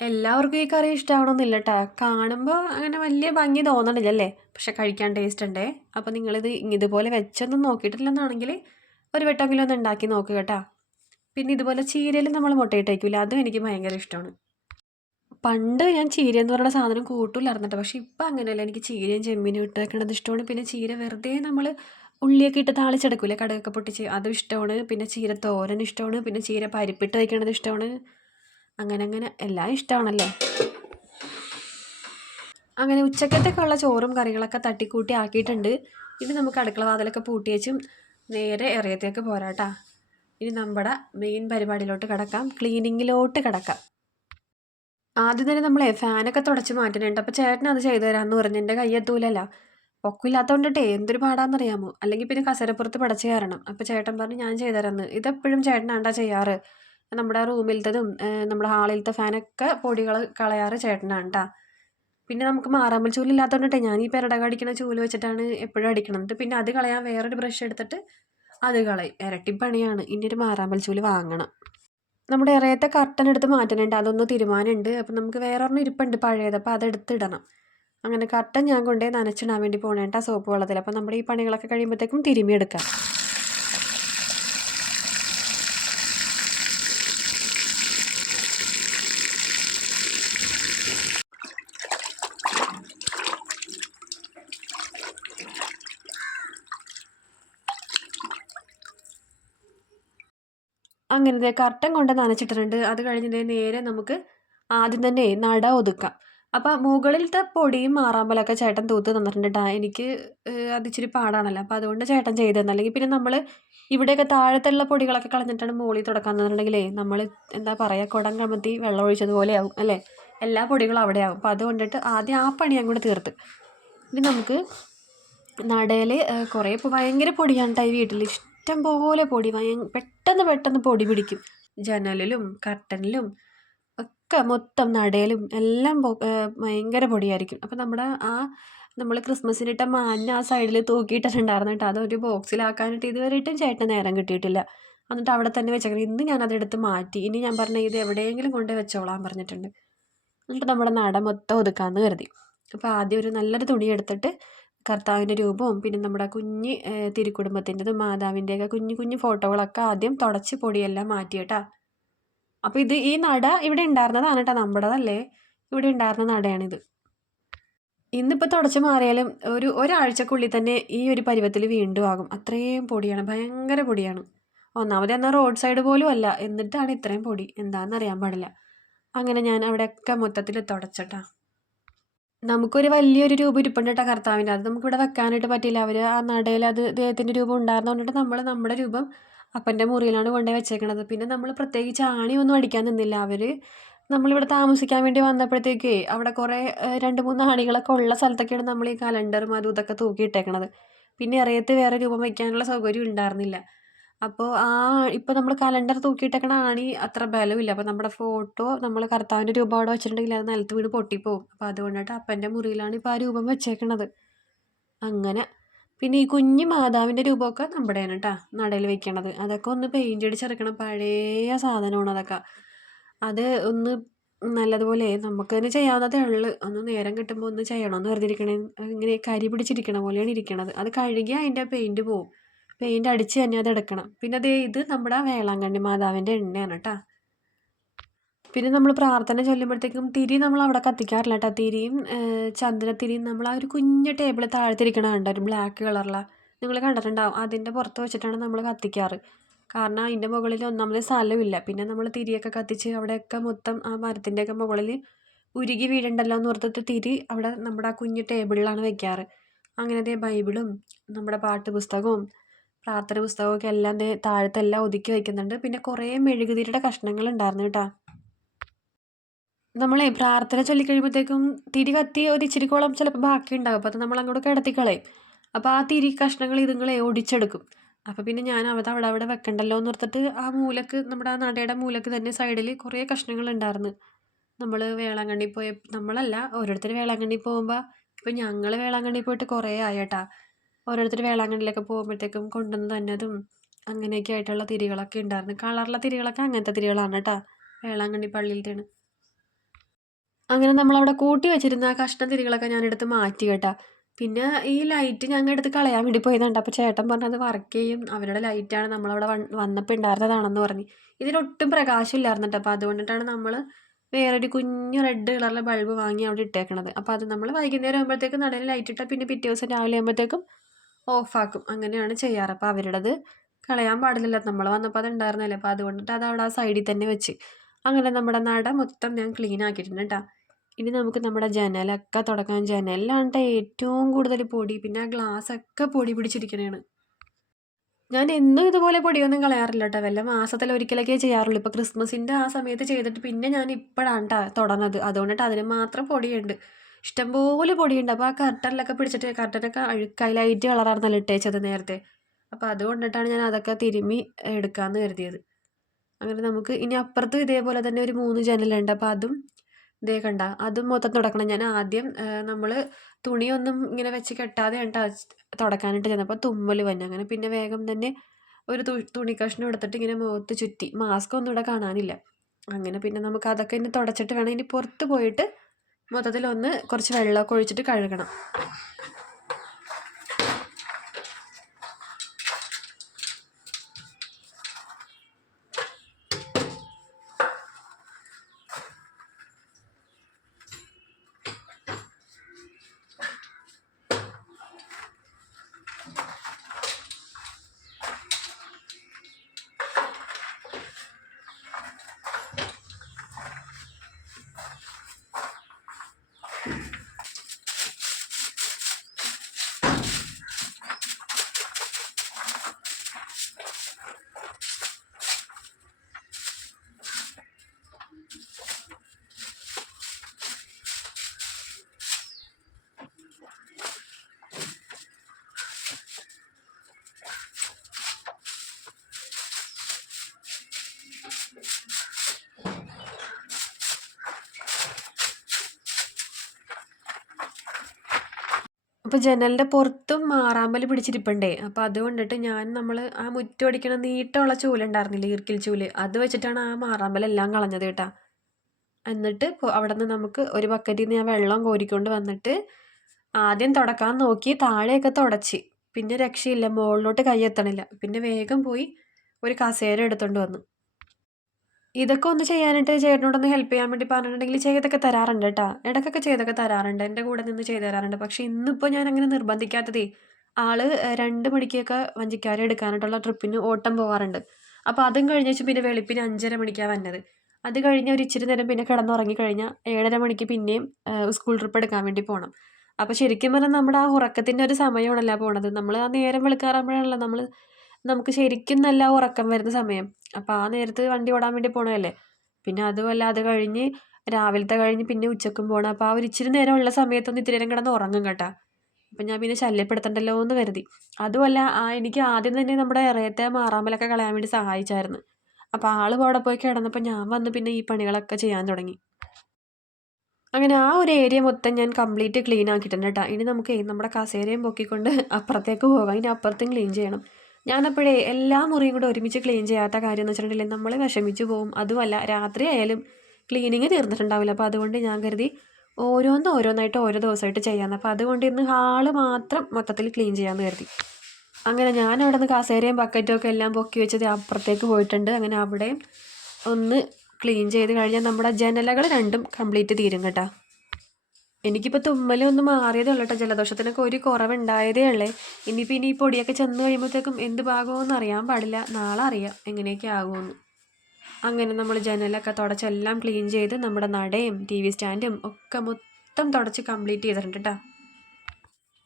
എല്ലാവർക്കും ഈ കറി ഇഷ്ടമാവണമെന്നില്ല കേട്ടോ കാണുമ്പോൾ അങ്ങനെ വലിയ ഭംഗി തോന്നണില്ല അല്ലേ പക്ഷെ കഴിക്കാൻ ടേസ്റ്റ് ഉണ്ടേ. അപ്പോൾ നിങ്ങളിത് ഇതുപോലെ വെച്ചൊന്നും നോക്കിയിട്ടില്ലെന്നാണെങ്കിൽ ഒരു വെട്ടമെങ്കിലും ഒന്ന് ഉണ്ടാക്കി നോക്കുക കേട്ടോ. പിന്നെ ഇതുപോലെ ചീരയിൽ നമ്മൾ മുട്ടയിട്ടേക്കില്ല അതും എനിക്ക് ഭയങ്കര ഇഷ്ടമാണ് പണ്ട് ഞാൻ ചീര എന്ന് പറയുന്ന സാധനം കൂട്ടൂലായിരുന്നിട്ട്. പക്ഷേ ഇപ്പം അങ്ങനെയല്ല. എനിക്ക് ചീരയും ചെമ്മീനും ഇട്ടേക്കണത് ഇഷ്ടമാണ് പിന്നെ ചീര വെറുതെ നമ്മൾ ഉള്ളിയൊക്കെ ഇട്ട് താളിച്ചെടുക്കില്ലേ കടുകൊക്കെ പൊട്ടിച്ച്. അതും ഇഷ്ടമാണ് പിന്നെ ചീര തോരൻ ഇഷ്ടമാണ് പിന്നെ ചീര പരിപ്പിട്ട് വയ്ക്കണത് ഇഷ്ടമാണ് അങ്ങനെ അങ്ങനെ എല്ലാം ഇഷ്ടമാണല്ലോ അങ്ങനെ ഉച്ചക്കത്തേക്കുള്ള ചോറും കറികളൊക്കെ തട്ടിക്കൂട്ടി ആക്കിയിട്ടുണ്ട്. ഇനി നമുക്ക് അടുക്കള വാതിലൊക്കെ പൂട്ടി വെച്ചും നേരെ ഇറയത്തേക്ക് പോരാട്ടാ. ഇനി നമ്മുടെ മെയിൻ പരിപാടിയിലോട്ട് കിടക്കാം. ക്ലീനിങ്ങിലോട്ട് കിടക്കാം. ആദ്യം തന്നെ നമ്മളെ ഫാനൊക്കെ തുടച്ച് മാറ്റുന്നുണ്ട് അപ്പോൾ ചേട്ടൻ അത് ചെയ്തു തരാമെന്ന് പറഞ്ഞു എന്റെ കൈ എത്തൂലല്ല. പൊക്കില്ലാത്തതുകൊണ്ടിട്ടേ എന്തൊരു പാടാന്നറിയാമോ? അല്ലെങ്കിൽ പിന്നെ കസരപ്പുറത്ത് പടച്ച് കയറണം. അപ്പോൾ ചേട്ടൻ പറഞ്ഞു ഞാൻ ചെയ്തു തരാമെന്ന് ഇതെപ്പോഴും ചേട്ടനാണ്ടാ ചെയ്യാറ്? നമ്മുടെ റൂമിലത്തതും നമ്മുടെ ഹാളിലത്തെ ഫാനൊക്കെ പൊടികൾ കളയാറ് ചേട്ടനാണ് കേട്ടോ പിന്നെ നമുക്ക് മാറാമ്പൽ ചൂലില്ലാത്തതുകൊണ്ടിട്ടേ ഞാൻ ഈ പെരടക അടിക്കുന്ന ചൂൽ വെച്ചിട്ടാണ് എപ്പോഴും അടിക്കണത്. പിന്നെ അത് കളയാൻ വേറൊരു ബ്രഷ് എടുത്തിട്ട് അത് കളയും. ഇരട്ടിപ്പണിയാണ് ഇനി ഒരു മാറാമ്പൽ ചൂൽ വാങ്ങണം. നമ്മുടെ ഇറയത്തെ കർട്ടൻ എടുത്ത് മാറ്റാനുണ്ട് അതൊന്ന് തീരുമാനമുണ്ട് അപ്പം നമുക്ക് വേറെ ഒരെണ്ണം ഇരിപ്പുണ്ട് പഴയത്. അപ്പോൾ അതെടുത്തിടണം. അങ്ങനെ കർട്ടൻ ഞാൻ കൊണ്ടുപോയി നനച്ചിടാൻ വേണ്ടി പോകണേട്ടാ സോപ്പ് വെള്ളത്തിൽ. അപ്പം നമ്മുടെ ഈ പണികളൊക്കെ കഴിയുമ്പോഴത്തേക്കും തിരുമ്മി എടുക്കാം അങ്ങനെ കർട്ടൻ കൊണ്ട് നനച്ചിട്ടിട്ടുണ്ട് അത് കഴിഞ്ഞിട്ട് നേരെ നമുക്ക് ആദ്യം തന്നെ നട ഒതുക്കാം. അപ്പോൾ മുകളിലത്തെ പൊടിയും മാറാമ്പലൊക്കെ ചേട്ടൻ തൂത്ത് തന്നിട്ടുണ്ട് കേട്ടോ എനിക്ക് അത് ഇച്ചിരി പാടാണല്ലോ. അപ്പോൾ അതുകൊണ്ട് ചേട്ടൻ ചെയ്തു തന്നല്ലെങ്കിൽ പിന്നെ നമ്മൾ ഇവിടെയൊക്കെ താഴത്തുള്ള പൊടികളൊക്കെ കളഞ്ഞിട്ടാണ് മുകളിൽ തുടക്കാൻ തന്നിട്ടുണ്ടെങ്കിലേ നമ്മൾ എന്താ പറയുക കുടം കമത്തി വെള്ളം ഒഴിച്ചതുപോലെ ആവും അല്ലേ? എല്ലാ പൊടികളും അവിടെ ആവും. അപ്പോൾ അതുകൊണ്ടിട്ട് ആദ്യം ആ പണി അങ്ങോട്ട് തീർത്ത്. ഇനി നമുക്ക് നടയിൽ കുറേ ഭയങ്കര പൊടിയാണ് കേട്ടോ ഈ വീട്ടിൽ ഇഷ്ടം പോലെ പൊടി പെട്ടെന്ന് പെട്ടെന്ന് പൊടി പിടിക്കും. ജനലിലും കർട്ടനിലും ഒക്കെ മൊത്തം നടയിലും എല്ലാം ഭയങ്കര പൊടിയായിരിക്കും. അപ്പം നമ്മുടെ ആ നമ്മൾ ക്രിസ്മസിനിട്ട മാഞ്ഞ ആ സൈഡിൽ തൂക്കിയിട്ടിട്ടുണ്ടായിരുന്നു കേട്ടോ. അതൊരു ബോക്സിലാക്കാനായിട്ട് ഇതുവരെയായിട്ടും ചേട്ടൻ നേരം കിട്ടിയിട്ടില്ല. എന്നിട്ട് അവിടെ തന്നെ വെച്ചേക്കണം. ഇന്ന് ഞാൻ അതെടുത്ത് മാറ്റി. ഇനി ഞാൻ പറഞ്ഞ ഇത് എവിടെയെങ്കിലും കൊണ്ട് വെച്ചോളാൻ പറഞ്ഞിട്ടുണ്ട്. എന്നിട്ട് നമ്മുടെ നട മൊത്തം ഒതുക്കാമെന്ന് കരുതി. അപ്പോൾ ആദ്യം ഒരു നല്ലൊരു തുണി എടുത്തിട്ട് കർത്താവിന്റെ രൂപവും പിന്നെ നമ്മുടെ കുഞ്ഞ് തിരുക്കുടുംബത്തിന്റെതും മാതാവിന്റെയൊക്കെ കുഞ്ഞു കുഞ്ഞു ഫോട്ടോകളൊക്കെ ആദ്യം തുടച്ച് പൊടിയെല്ലാം മാറ്റിയിട്ടാ. അപ്പോൾ ഇത് ഈ നട ഇവിടെ ഉണ്ടായിരുന്നതാണ് കേട്ടോ നമ്മുടേതല്ലേ? ഇവിടെ ഉണ്ടായിരുന്ന നടയാണിത്. ഇന്നിപ്പോൾ തുടച്ച് മാറിയാലും ഒരു ഒരാഴ്ചക്കുള്ളിൽ തന്നെ ഈ ഒരു പരുവത്തിൽ വീണ്ടും ആകും. അത്രയും പൊടിയാണ് ഭയങ്കര പൊടിയാണ്. ഒന്നാമത് എന്നാൽ റോഡ് സൈഡ് പോലും അല്ല എന്നിട്ടാണ് ഇത്രയും പൊടി. എന്താണെന്ന് അറിയാൻ പാടില്ല. അങ്ങനെ ഞാൻ അവിടെയൊക്കെ മൊത്തത്തിൽ തുടച്ചിട്ടാ. നമുക്കൊരു വലിയൊരു രൂപം ഇരിപ്പുണ്ട് കേട്ടോ കർത്താവിന്റെ. അത് നമുക്കിവിടെ വെക്കാനായിട്ട് പറ്റില്ല അവർ ആ നടയിൽ അത് ദൈവത്തിന്റെ രൂപം ഉണ്ടായിരുന്നതുകൊണ്ടിട്ട് നമ്മൾ നമ്മുടെ രൂപം അപ്പന്റെ മുറിയിലാണ് കൊണ്ടുപോയി വെച്ചേക്കണത്. പിന്നെ നമ്മൾ പ്രത്യേകിച്ച് ആണി ഒന്നും അടിക്കാൻ നിന്നില്ല. അവർ നമ്മളിവിടെ താമസിക്കാൻ വേണ്ടി വന്നപ്പോഴത്തേക്കേ അവിടെ കുറേ രണ്ട് മൂന്ന് ആണികളൊക്കെ ഉള്ള സ്ഥലത്തൊക്കെയാണ് നമ്മൾ ഈ കലണ്ടറും അതും ഇതൊക്കെ തൂക്കിയിട്ടേക്കണത്. പിന്നെ ഇറയത്ത് വേറെ രൂപം വയ്ക്കാനുള്ള സൗകര്യം ഉണ്ടായിരുന്നില്ല. അപ്പോൾ ആ ഇപ്പോൾ നമ്മൾ കലണ്ടർ തൂക്കിയിട്ടേക്കണ ആണി അത്ര ബലമില്ല. അപ്പോൾ നമ്മുടെ ഫോട്ടോ നമ്മൾ കർത്താവിന്റെ രൂപം അവിടെ വെച്ചിട്ടുണ്ടെങ്കിൽ അത് നിലത്ത് വീണ് പൊട്ടിപ്പോവും. അപ്പോൾ അതുകൊണ്ടിട്ട് അപ്പന്റെ മുറിയിലാണ് ഇപ്പോൾ ആ രൂപം വെച്ചേക്കണത്. അങ്ങനെ. പിന്നെ ഈ കുഞ്ഞു മാതാവിന്റെ രൂപമൊക്കെ നമ്മുടെയാണ് കേട്ടോ നടയിൽ വെക്കണത്. അതൊക്കെ ഒന്ന് പെയിന്റ് അടിച്ചിറക്കണം പഴയ സാധനമാണ് അതൊക്കെ. അത് ഒന്ന് നല്ലതുപോലെ നമുക്ക് തന്നെ ചെയ്യാവുന്നതേ ഉള്ളൂ. ഒന്ന് നേരം കിട്ടുമ്പോൾ ഒന്ന് ചെയ്യണമെന്ന് വെറുതെ ഇങ്ങനെ കരി പിടിച്ചിരിക്കണ പോലെയാണ് ഇരിക്കണത്. അത് കഴുകി അതിന്റെ പെയിന്റ് പോവും. പെയിന്റ് അടിച്ച് തന്നെ അത് എടുക്കണം. പിന്നെ അതേ ഇത് നമ്മുടെ വേളാങ്കണ്ണി മാതാവിന്റെ എണ്ണയാണ് കേട്ടോ പിന്നെ നമ്മൾ പ്രാർത്ഥന ചൊല്ലുമ്പോഴത്തേക്കും തിരി നമ്മൾ അവിടെ കത്തിക്കാറില്ല കേട്ടോ തിരിയും ചന്ദനത്തിരിയും നമ്മൾ ആ ഒരു കുഞ്ഞ് ടേബിൾ താഴ്ത്തിരിക്കണ കണ്ട? ഒരു ബ്ലാക്ക് കളറിലാണ് നിങ്ങൾ കണ്ടിട്ടുണ്ടാവും. അതിന്റെ പുറത്ത് വെച്ചിട്ടാണ് നമ്മൾ കത്തിക്കാറ്. കാരണം അതിന്റെ മുകളിൽ ഒന്നാമത് സ്ഥലമില്ല. പിന്നെ നമ്മൾ തിരിയൊക്കെ കത്തിച്ച് അവിടെയൊക്കെ മൊത്തം ആ മരത്തിന്റെയൊക്കെ മുകളിൽ ഉരുകി വീഴണ്ടല്ലോ എന്ന് ഓർത്തിട്ട് തിരി അവിടെ നമ്മുടെ ആ കുഞ്ഞ് ടേബിളിലാണ് വെക്കാറ്. അങ്ങനത്തെ ബൈബിളും നമ്മുടെ പാട്ട് പുസ്തകവും പ്രാർത്ഥന പുസ്തകമൊക്കെ എല്ലാം താഴത്തെല്ലാം ഒതുക്കി വയ്ക്കുന്നുണ്ട് പിന്നെ കുറേ മെഴുകുതിരിയുടെ കഷ്ണങ്ങൾ ഉണ്ടായിരുന്നു കേട്ടോ. നമ്മളെ പ്രാർത്ഥന ചൊല്ലിക്കഴിയുമ്പോഴത്തേക്കും തിരി കത്തി ഒരു ഇച്ചിരിക്കോളം ചിലപ്പോൾ ബാക്കി ഉണ്ടാകും അപ്പോൾ അത് നമ്മൾ അങ്ങോട്ട് കിടത്തിക്കളയും അപ്പോൾ ആ തിരി കഷ്ണങ്ങൾ ഇതുങ്ങളെ ഒടിച്ചെടുക്കും. അപ്പോൾ പിന്നെ ഞാൻ അവിടെ അവിടെ അവിടെ വെക്കണ്ടല്ലോ എന്ന് ഓർത്തിട്ട് ആ മൂലക്ക് നമ്മുടെ ആ നടയുടെ മൂലക്ക് തന്നെ സൈഡിൽ കുറേ കഷ്ണങ്ങൾ ഉണ്ടായിരുന്നു. നമ്മൾ വേളാങ്കണ്ണി പോയ നമ്മളല്ല ഓരോരുത്തർ വേളാങ്കണ്ണി പോകുമ്പോൾ ഇപ്പം ഞങ്ങൾ വേളാങ്കണ്ണി പോയിട്ട് കുറേ ആയേട്ടാ ഓരോരുത്തർ വേളാങ്കണ്ണിലൊക്കെ പോകുമ്പോഴത്തേക്കും കൊണ്ടുവന്ന് തന്നതും അങ്ങനെയൊക്കെ ആയിട്ടുള്ള തിരികളൊക്കെ ഉണ്ടായിരുന്നു. കളറുള്ള തിരികളൊക്കെ അങ്ങനത്തെ തിരികളാണ് കേട്ടോ വേളാങ്കണ്ണി പള്ളിയിലത്തെയാണ്. അങ്ങനെ നമ്മളവിടെ കൂട്ടി വെച്ചിരുന്ന ആ കഷ്ണം തിരികളൊക്കെ ഞാനെടുത്ത് മാറ്റി കേട്ടാ. പിന്നെ ഈ ലൈറ്റ് ഞങ്ങൾ എടുത്ത് കളയാൻ വേണ്ടി പോയതുണ്ട് അപ്പോൾ ചേട്ടൻ പറഞ്ഞത് വർക്ക് ചെയ്യും. അവരുടെ ലൈറ്റാണ് നമ്മളവിടെ വന്നപ്പോൾ ഉണ്ടായിരുന്നതാണെന്ന് പറഞ്ഞ്. ഇതിനൊട്ടും പ്രകാശമില്ലായിരുന്നു കേട്ടോ അപ്പോൾ അതുകൊണ്ടിട്ടാണ് നമ്മൾ വേറൊരു കുഞ്ഞു റെഡ് കളറിലെ ബൾബ് വാങ്ങി അവിടെ ഇട്ടേക്കണത്. അപ്പോൾ അത് നമ്മൾ വൈകുന്നേരം ആകുമ്പോഴത്തേക്കും നടയിൽ ലൈറ്റ് ഇട്ടാൽ പിന്നെ പിറ്റേ ദിവസം രാവിലെ ആകുമ്പോഴത്തേക്കും ഓഫാക്കും. അങ്ങനെയാണ് ചെയ്യാറ്. അപ്പോൾ അവരുടേത് കളയാൻ പാടില്ലല്ലോ. നമ്മൾ വന്നപ്പോൾ അത് ഉണ്ടായിരുന്നില്ല അപ്പോൾ അതുകൊണ്ടിട്ട് അത് അവിടെ ആ സൈഡിൽ തന്നെ വെച്ച്. അങ്ങനെ നമ്മുടെ നട മൊത്തം ഞാൻ ക്ലീൻ ആക്കിയിട്ടുണ്ട് കേട്ടോ. ഇനി നമുക്ക് നമ്മുടെ ജനലൊക്കെ തുടക്കാൻ ജനലിലാണ് ഏറ്റവും കൂടുതൽ പൊടി. പിന്നെ ആ ഗ്ലാസ് ഒക്കെ പൊടി പിടിച്ചിരിക്കണേണ്. ഞാൻ എന്നും ഇതുപോലെ പൊടിയൊന്നും കളയാറില്ല കേട്ടോ വല്ല മാസത്തിൽ ഒരിക്കലൊക്കെ ചെയ്യാറുള്ളൂ. ഇപ്പോൾ ക്രിസ്മസിന്റെ ആ സമയത്ത് ചെയ്തിട്ട് പിന്നെ ഞാൻ ഇപ്പോഴാണ് കേട്ടോ തുടർന്നത്. അതുകൊണ്ടിട്ട് അതിന് മാത്രം പൊടിയുണ്ട്. ഇഷ്ടംപോലെ പൊടിയുണ്ട്. അപ്പോൾ ആ കർട്ടനിലൊക്കെ പിടിച്ചിട്ട് കർട്ടനൊക്കെ അഴുക്കായി ലൈറ്റ് കളറായിരുന്നല്ലോ ഇട്ടേച്ചത് നേരത്തെ. അപ്പോൾ അതുകൊണ്ടിട്ടാണ് ഞാൻ അതൊക്കെ തിരുമ്മി എടുക്കാമെന്ന് കരുതിയത്. അങ്ങനെ നമുക്ക് ഇനി അപ്പുറത്തും ഇതേപോലെ തന്നെ ഒരു മൂന്ന് ജനലുണ്ട്. അപ്പോൾ അതും ഇതേ കണ്ട അതും മൊത്തം തുടക്കണം. ഞാൻ ആദ്യം നമ്മൾ തുണിയൊന്നും ഇങ്ങനെ വെച്ച് കെട്ടാതെ കേട്ടോ തുടക്കാനായിട്ട് ചെന്നപ്പോൾ തുമ്മൽ വന്നു. അങ്ങനെ പിന്നെ വേഗം തന്നെ ഒരു തുണി കഷ്ണം എടുത്തിട്ട് ഇങ്ങനെ മുഖത്ത് ചുറ്റി. മാസ്ക് ഒന്നും ഇവിടെ കാണാനില്ല. അങ്ങനെ പിന്നെ നമുക്ക് അതൊക്കെ ഇനി തുടച്ചിട്ട് വേണം. ഇനി പുറത്ത് പോയിട്ട് മൊത്തത്തിൽ ഒന്ന് കുറച്ച് വെള്ളമൊക്കെ ഒഴിച്ചിട്ട് കഴുകണം. അപ്പോൾ ജനലിന്റെ പുറത്തും മാറാമ്പൽ പിടിച്ചിരിപ്പുണ്ടേ. അപ്പോൾ അതുകൊണ്ടിട്ട് ഞാൻ നമ്മൾ ആ മുറ്റമടിക്കണ നീട്ടമുള്ള ചൂലുണ്ടായിരുന്നില്ലേ ഈർക്കിൽ ചൂൽ? അത് വെച്ചിട്ടാണ് ആ മാറാമ്പലെല്ലാം കളഞ്ഞത് കേട്ടാ. എന്നിട്ട് അവിടെ നിന്ന് നമുക്ക് ഒരു ബക്കറ്റിൽ നിന്ന് ഞാൻ വെള്ളം കോരിക്കൊണ്ട് വന്നിട്ട് ആദ്യം തുടക്കാൻ നോക്കി താഴെയൊക്കെ തുടച്ച്. പിന്നെ രക്ഷയില്ല മുകളിലോട്ട് കൈ എത്തണില്ല. പിന്നെ വേഗം പോയി ഒരു കസേര എടുത്തുകൊണ്ട് വന്നു. ഇതൊക്കെ ഒന്ന് ചെയ്യാനായിട്ട് ചേട്ടനോടൊന്ന് ഹെൽപ്പ് ചെയ്യാൻ വേണ്ടി പറഞ്ഞിട്ടുണ്ടെങ്കിൽ ചെയ്തൊക്കെ തരാറുണ്ട് കേട്ടോ. ഇടയ്ക്കൊക്കെ ചെയ്തൊക്കെ തരാറുണ്ട്. എന്റെ കൂടെ നിന്ന് ചെയ്ത് തരാറുണ്ട്. പക്ഷേ ഇന്നിപ്പോൾ ഞാൻ അങ്ങനെ നിർബന്ധിക്കാത്തതേ ആൾ രണ്ട് മണിക്കൊക്കെ വഞ്ചിക്കാരെ എടുക്കാനായിട്ടുള്ള ട്രിപ്പിന് ഓട്ടം പോകാറുണ്ട് അപ്പോൾ അതും കഴിഞ്ഞ ശേഷം പിന്നെ വെളുപ്പിന് അഞ്ചര മണിക്കാണ് വന്നത്. അത് കഴിഞ്ഞ് ഒരു ഇച്ചിരി നേരം പിന്നെ കിടന്നുറങ്ങി കഴിഞ്ഞാൽ ഏഴര മണിക്ക് പിന്നെയും സ്കൂൾ ട്രിപ്പ് എടുക്കാൻ വേണ്ടി പോകണം അപ്പോൾ ശരിക്കും പറഞ്ഞാൽ നമ്മുടെ ആ ഉറക്കത്തിന്റെ ഒരു സമയമാണല്ലോ പോണത്. നമ്മൾ ആ നേരം വെളുക്കാറാകുമ്പോഴാണല്ലോ നമ്മൾ നമുക്ക് ശരിക്കും നല്ല ഉറക്കം വരുന്ന സമയം. അപ്പോൾ ആ നേരത്ത് വണ്ടി ഓടാൻ വേണ്ടി പോണതല്ലേ? പിന്നെ അതുമല്ല അത് കഴിഞ്ഞ് രാവിലത്തെ കഴിഞ്ഞ് പിന്നെ ഉച്ചക്കും പോകണം അപ്പോൾ ആ ഒരു ഇച്ചിരി നേരം ഉള്ള സമയത്തൊന്ന് ഇത്തിരി നേരം കിടന്ന് ഉറങ്ങും കേട്ടോ. അപ്പം ഞാൻ പിന്നെ ശല്യപ്പെടുത്തണ്ടല്ലോ എന്ന് കരുതി. അതുമല്ല ആ എനിക്ക് ആദ്യം തന്നെ നമ്മുടെ ഇറയത്തെ മാറാമ്പലൊക്കെ കളയാൻ വേണ്ടി സഹായിച്ചായിരുന്നു. അപ്പോൾ ആൾ അവിടെ പോയി കിടന്നപ്പോൾ ഞാൻ വന്ന് പിന്നെ ഈ പണികളൊക്കെ ചെയ്യാൻ തുടങ്ങി. അങ്ങനെ ആ ഒരു ഏരിയ മൊത്തം ഞാൻ കംപ്ലീറ്റ് ക്ലീൻ ആക്കിയിട്ടുണ്ട് കേട്ടോ. ഇനി നമുക്ക് നമ്മുടെ കസേരയും പൊക്കിക്കൊണ്ട് അപ്പുറത്തേക്ക് പോകാം. ഇനി അപ്പുറത്തും ക്ലീൻ ചെയ്യണം. ഞാനപ്പോഴേ എല്ലാ മുറിയും കൂടെ ഒരുമിച്ച് ക്ലീൻ ചെയ്യാത്ത കാര്യം എന്ന് വെച്ചിട്ടുണ്ടെങ്കിൽ നമ്മൾ വിഷമിച്ചു പോകും അതുമല്ല രാത്രി ആയാലും ക്ലീനിങ് തീർന്നിട്ടുണ്ടാവില്ല. അപ്പോൾ അതുകൊണ്ട് ഞാൻ കരുതി ഓരോന്ന് ഓരോന്നായിട്ട് ഓരോ ദിവസമായിട്ട് ചെയ്യാമെന്ന് അപ്പോൾ അതുകൊണ്ട് ഇന്ന് ഹാൾ മാത്രം മൊത്തത്തിൽ ക്ലീൻ ചെയ്യാമെന്ന് കരുതി. അങ്ങനെ ഞാൻ അവിടെ നിന്ന് കസേരയും ബക്കറ്റും ഒക്കെ എല്ലാം പൊക്കി വെച്ചത് അപ്പുറത്തേക്ക് പോയിട്ടുണ്ട്. അങ്ങനെ അവിടെ ഒന്ന് ക്ലീൻ ചെയ്ത് കഴിഞ്ഞാൽ നമ്മുടെ ജനലകൾ രണ്ടും കംപ്ലീറ്റ് തീരും കേട്ടോ. എനിക്കിപ്പോൾ തുമ്മലൊന്നും മാറിയതേ ഉള്ളൂ കേട്ടോ ജലദോഷത്തിനൊക്കെ ഒരു കുറവുണ്ടായതേ ഉള്ളേ. ഇനിയിപ്പോൾ ഇനി ഈ പൊടിയൊക്കെ ചെന്ന് കഴിയുമ്പോഴത്തേക്കും എന്ത് ഭാഗമെന്ന് അറിയാൻ പാടില്ല. നാളെ അറിയാം എങ്ങനെയൊക്കെ ആകുമെന്ന്. അങ്ങനെ നമ്മൾ ജനലൊക്കെ തുടച്ചെല്ലാം ക്ലീൻ ചെയ്ത് നമ്മുടെ നടയും ടി വി സ്റ്റാൻഡും ഒക്കെ മൊത്തം തുടച്ച് കംപ്ലീറ്റ് ചെയ്തിട്ടുണ്ട് കേട്ടോ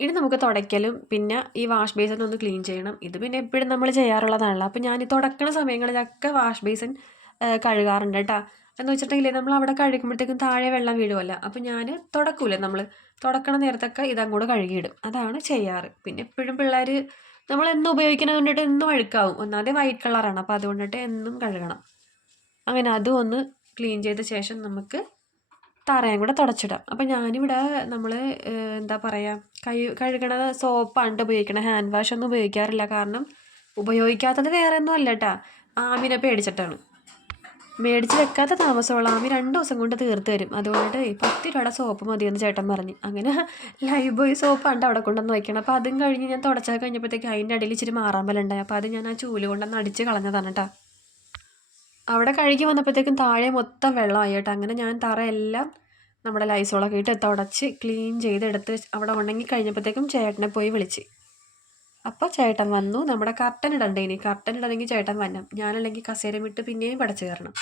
ഇനി നമുക്ക് തുടയ്ക്കലും പിന്നെ ഈ വാഷ് ബേസിൻ ഒന്ന് ക്ലീൻ ചെയ്യണം. ഇത് പിന്നെ എപ്പോഴും നമ്മൾ ചെയ്യാറുള്ളതാണല്ലോ. അപ്പോൾ ഞാൻ ഈ തുടക്കണ സമയങ്ങളിലൊക്കെ വാഷ് ബേസിൻ കഴുകാറുണ്ട് കേട്ടോ എന്ന് വെച്ചിട്ടുണ്ടെങ്കിൽ നമ്മൾ അവിടെ കഴുകുമ്പോഴത്തേക്കും താഴെ വെള്ളം വീഴുമല്ല അപ്പോൾ ഞാൻ തുടക്കൂലേ നമ്മൾ തുടക്കണ നേരത്തൊക്കെ ഇതങ്ങോട്ട് കഴുകിയിടും. അതാണ് ചെയ്യാറ്. പിന്നെ എപ്പോഴും പിള്ളേർ നമ്മൾ എന്നും ഉപയോഗിക്കുന്നത് കൊണ്ടിട്ട് എന്നും അഴുക്കാവും. ഒന്നാമത് വൈറ്റ് കളറാണ് അപ്പോൾ അതുകൊണ്ടിട്ട് എന്നും കഴുകണം. അങ്ങനെ അതും ഒന്ന് ക്ലീൻ ചെയ്ത ശേഷം നമുക്ക് തറയും കൂടെ തുടച്ചിടാം. അപ്പോൾ ഞാനിവിടെ നമ്മൾ എന്താ പറയുക കൈ കഴുകണ സോപ്പാണ് ഉപയോഗിക്കണ. ഹാൻഡ് വാഷ് ഒന്നും ഉപയോഗിക്കാറില്ല. കാരണം ഉപയോഗിക്കാത്തത് വേറെ ഒന്നും അല്ല കേട്ടോ ആമിനെ പേടിച്ചിട്ടാണ്. മേടിച്ച് വെക്കാത്ത താമസമുള്ള ആമി രണ്ട് ദിവസം കൊണ്ട് തീർത്ത് തരും. അതുകൊണ്ട് പത്ത് രൂപയുടെ സോപ്പ് മതിയെന്ന് ചേട്ടൻ പറഞ്ഞു. അങ്ങനെ ലൈഫ് ബോയ് സോപ്പാണ്ട് അവിടെ കൊണ്ടുവന്ന് വയ്ക്കണം അപ്പോൾ അതും കഴിഞ്ഞ് ഞാൻ തുടച്ചത് കഴിഞ്ഞപ്പോഴത്തേക്ക് അതിന്റെ അടിയിൽ ഇച്ചിരി മാറാമ്പലുണ്ടായി. അപ്പോൾ അത് ഞാൻ ആ ചൂൽ കൊണ്ടൊന്ന് അടിച്ച് കളഞ്ഞതാണ് കേട്ടോ. അവിടെ കഴുകി വന്നപ്പോഴത്തേക്കും താഴെ മൊത്തം വെള്ളമായി കേട്ടോ. അങ്ങനെ ഞാൻ തറയെല്ലാം നമ്മുടെ ലൈസോളൊക്കെ ഇട്ട് തുടച്ച് ക്ലീൻ ചെയ്തെടുത്ത് അവിടെ ഉണങ്ങി കഴിഞ്ഞപ്പോഴത്തേക്കും ചേട്ടനെ പോയി വിളിച്ച്. അപ്പോൾ ചേട്ടൻ വന്നു. നമ്മുടെ കർട്ടൻ ഇടണ്ടേ ഇനി? കർട്ടൻ ഇടണമെങ്കിൽ ചേട്ടൻ വരണം. ഞാനല്ലെങ്കിൽ കസേരമിട്ട് പിന്നെയും പടച്ചു കയറണം.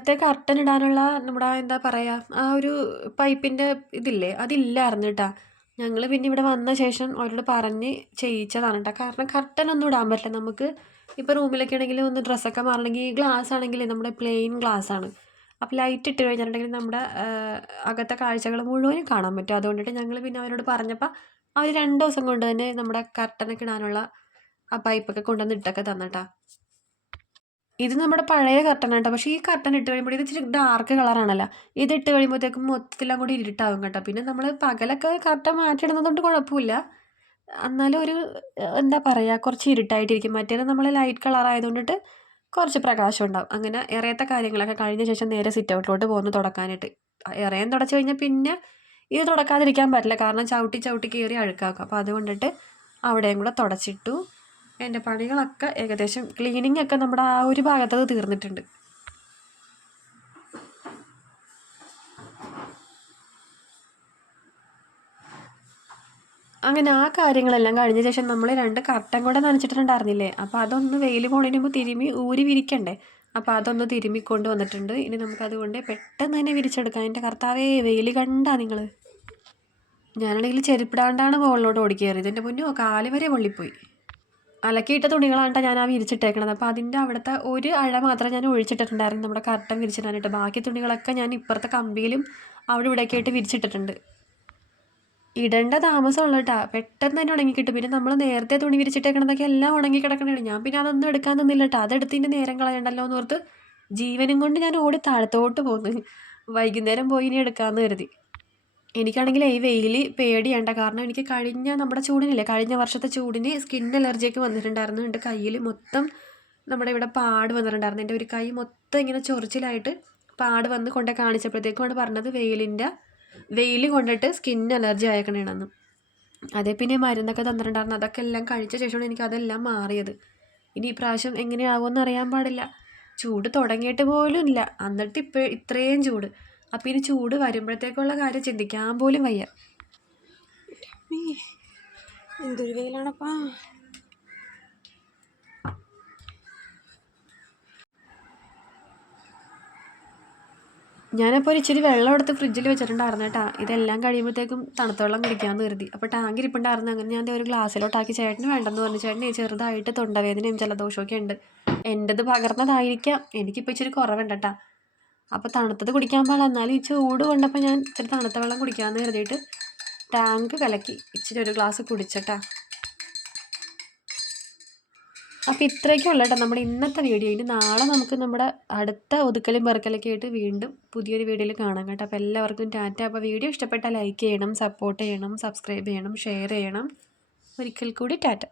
നേരത്തെ കർട്ടൻ ഇടാനുള്ള നമ്മുടെ എന്താ പറയുക ആ ഒരു പൈപ്പിന്റെ ഇതില്ലേ അതില്ലായിരുന്നു കേട്ടോ ഞങ്ങൾ പിന്നെ ഇവിടെ വന്ന ശേഷം അവരോട് പറഞ്ഞ് ചെയ്യിച്ചതാണ് കേട്ടോ കാരണം കർട്ടൻ ഒന്നും ഇടാൻ പറ്റില്ല. നമുക്ക് ഇപ്പോൾ റൂമിലൊക്കെ ആണെങ്കിൽ ഒന്ന് ഡ്രസ്സൊക്കെ മാറണമെങ്കിൽ ഗ്ലാസ് ആണെങ്കിൽ നമ്മുടെ പ്ലെയിൻ ഗ്ലാസ് ആണ്. അപ്പോൾ ലൈറ്റ് ഇട്ട് കഴിഞ്ഞിട്ടുണ്ടെങ്കിൽ നമ്മുടെ അകത്തെ കാഴ്ചകൾ മുഴുവനും കാണാൻ പറ്റും. അതുകൊണ്ടിട്ട് ഞങ്ങൾ പിന്നെ അവരോട് പറഞ്ഞപ്പോൾ അവർ രണ്ട് ദിവസം കൊണ്ട് തന്നെ നമ്മുടെ കർട്ടനൊക്കെ ഇടാനുള്ള ആ പൈപ്പൊക്കെ കൊണ്ടുവന്ന് ഇട്ടൊക്കെ തന്നിട്ടാ ഇത് നമ്മുടെ പഴയ കർട്ടൻ കേട്ടോ പക്ഷേ ഈ കർട്ടൻ ഇട്ട് കഴിയുമ്പോൾ ഇത് ഇച്ചിരി ഡാർക്ക് കളറാണല്ലോ ഇത് ഇട്ട് കഴിയുമ്പോഴത്തേക്കും മൊത്തത്തിലും കൂടി ഇരുട്ടാവും കേട്ടോ. പിന്നെ നമ്മൾ പകലൊക്കെ കർട്ടൻ മാറ്റിയിടുന്നതുകൊണ്ട് കുഴപ്പമില്ല. എന്നാലും ഒരു എന്താ പറയുക കുറച്ച് ഇരുട്ടായിട്ടിരിക്കും. മറ്റേത് നമ്മൾ ലൈറ്റ് കളർ ആയതുകൊണ്ടിട്ട് കുറച്ച് പ്രകാശം ഉണ്ടാവും. അങ്ങനെ ഇറയത്തെ കാര്യങ്ങളൊക്കെ കഴിഞ്ഞ ശേഷം നേരെ സിറ്റ് ഔട്ടിലോട്ട് പോകുന്നു തുടക്കാനായിട്ട്. ഇറയം തുടച്ച് കഴിഞ്ഞാൽ പിന്നെ ഇത് തുടക്കാതിരിക്കാൻ പറ്റില്ല. കാരണം ചവിട്ടി ചവിട്ടി കയറി അഴുക്കാക്കും. അപ്പോൾ അതുകൊണ്ടിട്ട് അവിടെയും കൂടെ തുടച്ചിട്ടു. എന്റെ പണികളൊക്കെ ഏകദേശം ക്ലീനിങ് ഒക്കെ നമ്മുടെ ആ ഒരു ഭാഗത്തത് തീർന്നിട്ടുണ്ട്. അങ്ങനെ ആ കാര്യങ്ങളെല്ലാം കഴിഞ്ഞ ശേഷം നമ്മൾ രണ്ട് കർട്ടൻ കൂടെ നനച്ചിട്ടുണ്ടായിരുന്നില്ലേ? അപ്പോൾ അതൊന്ന് വെയിൽ പോണതിന് മുമ്പ് തിരുമ്മി ഊരി വിരിക്കണ്ടേ? അപ്പോൾ അതൊന്ന് തിരുമ്മി കൊണ്ട് വന്നിട്ടുണ്ട്. ഇനി നമുക്കതുകൊണ്ട് പെട്ടെന്ന് തന്നെ വിരിച്ചെടുക്കാം. എന്റെ കർത്താവേ വെയിൽ കണ്ടാ നിങ്ങൾ ഞാനാണെങ്കിൽ ചെരുപ്പിടാണ്ടാണ് മുകളിലോട്ട് ഓടിക്കയറിയത് എന്റെ മുന്നോ കാൽ വരെ പൊള്ളിപ്പോയി. അലക്കിയിട്ട തുണികളാണ് ഞാൻ ആ വിരിച്ചിട്ടേക്കണത്. അപ്പോൾ അതിന്റെ അവിടുത്തെ ഒരു അഴ മാത്രം ഞാൻ ഒഴിച്ചിട്ടിട്ടുണ്ടായിരുന്നു. നമ്മുടെ കർട്ടൻ വിരിച്ചിടാനായിട്ട്. ബാക്കി തുണികളൊക്കെ ഞാൻ ഇപ്പുറത്തെ കമ്പിയിലും അവിടെ ഇവിടെയൊക്കെ ആയിട്ട് വിരിച്ചിട്ടിട്ടുണ്ട്. ഇടേണ്ട താമസമുള്ള കേട്ടാ പെട്ടെന്ന് തന്നെ ഉണങ്ങി കിട്ടും പിന്നെ നമ്മൾ നേരത്തെ തുണി വിരിച്ചിട്ടേക്കണതൊക്കെ എല്ലാം ഉണങ്ങി കിടക്കണതാണ് ഞാൻ പിന്നെ അതൊന്നും എടുക്കാൻ നിന്നില്ല കേട്ടോ അതെടുത്തിന്റെ നേരം കളയണ്ടല്ലോ എന്ന് ഓർത്ത് ജീവനും കൊണ്ട് ഞാൻ ഓടി താഴത്തോട്ട് പോന്നു. വൈകുന്നേരം പോയി ഇനി എടുക്കാമെന്ന് കരുതി. എനിക്കാണെങ്കിൽ ഈ വെയിൽ പേടിയേണ്ട. കാരണം എനിക്ക് കഴിഞ്ഞ നമ്മുടെ ചൂടിനില്ലേ കഴിഞ്ഞ വർഷത്തെ ചൂടിന് സ്കിൻ അലർജിയൊക്കെ വന്നിട്ടുണ്ടായിരുന്നു. എന്റെ കയ്യിൽ മൊത്തം നമ്മുടെ ഇവിടെ പാട് വന്നിട്ടുണ്ടായിരുന്നു. എന്റെ ഒരു കൈ മൊത്തം ഇങ്ങനെ ചൊറിച്ചിലായിട്ട് പാട് വന്ന് കൊണ്ടേ കാണിച്ചപ്പോഴത്തേക്കുമാണ് പറഞ്ഞത് വെയിലിന്റെ വെയിൽ കൊണ്ടിട്ട് സ്കിൻ അലർജി ആയേക്കണേണെന്ന്. അതേ പിന്നെ മരുന്നൊക്കെ തന്നിട്ടുണ്ടായിരുന്നു. അതൊക്കെ എല്ലാം കഴിച്ച ശേഷമാണ് എനിക്ക് അതെല്ലാം മാറിയത്. ഇനി ഇപ്രാവശ്യം എങ്ങനെയാകുമെന്ന് അറിയാൻ പാടില്ല. ചൂട് തുടങ്ങിയിട്ട് പോലും ഇല്ല. എന്നിട്ട് ഇപ്പോൾ ഇത്രയും ചൂട്. അപ്പം ഇനി ചൂട് വരുമ്പോഴത്തേക്കുള്ള കാര്യം ചിന്തിക്കാൻ പോലും വയ്യ. എന്തൊരു വെയിലാണപ്പാ. ഞാനപ്പോൾ ഇച്ചിരി വെള്ളം എടുത്ത് ഫ്രിഡ്ജിൽ വെച്ചിട്ടുണ്ടായിരുന്നു കേട്ടോ. ഇതെല്ലാം കഴിയുമ്പോഴത്തേക്കും തണുത്ത വെള്ളം കുടിക്കാമെന്ന് കരുതി. അപ്പോൾ ടാങ്ക് ഇരിപ്പുണ്ടായിരുന്നു. അങ്ങനെ ഞാൻ ഒരു ഗ്ലാസ്സിലോട്ടാക്കി ചേട്ടന് വേണ്ടെന്ന് പറഞ്ഞു ചേട്ടന് ചെറുതായിട്ട് തൊണ്ടവേദനയും ജലദോഷമൊക്കെ ഉണ്ട്. എന്റെത് പകർന്നതായിരിക്കാം. എനിക്കിപ്പോൾ ഇച്ചിരി കുറവുണ്ട് കേട്ടോ. അപ്പോൾ തണുത്തത് കുടിക്കാൻ പാടില്ല. എന്നാലും ഈ ചൂട് കൊണ്ടപ്പോൾ ഞാൻ ഇച്ചിരി തണുത്ത വെള്ളം കുടിക്കാമെന്ന് കരുതിയിട്ട് ടാങ്ക് കലക്കി ഇച്ചിരി ഒരു ഗ്ലാസ് കുടിച്ചട്ടാ. അപ്പോൾ ഇത്രയൊക്കെ ഉള്ളൂ കേട്ടോ നമ്മുടെ ഇന്നത്തെ വീഡിയോ ഇനി നാളെ നമുക്ക് നമ്മുടെ അടുത്ത ഒതുക്കലും പെറുക്കലൊക്കെ ആയിട്ട് വീണ്ടും പുതിയൊരു വീഡിയോയിൽ കാണാം കേട്ടോ. അപ്പോൾ എല്ലാവർക്കും ടാറ്റ. അപ്പോൾ വീഡിയോ ഇഷ്ടപ്പെട്ടാൽ ലൈക്ക് ചെയ്യണം സപ്പോർട്ട് ചെയ്യണം സബ്സ്ക്രൈബ് ചെയ്യണം ഷെയർ ചെയ്യണം. ഒരിക്കൽ കൂടി ടാറ്റ.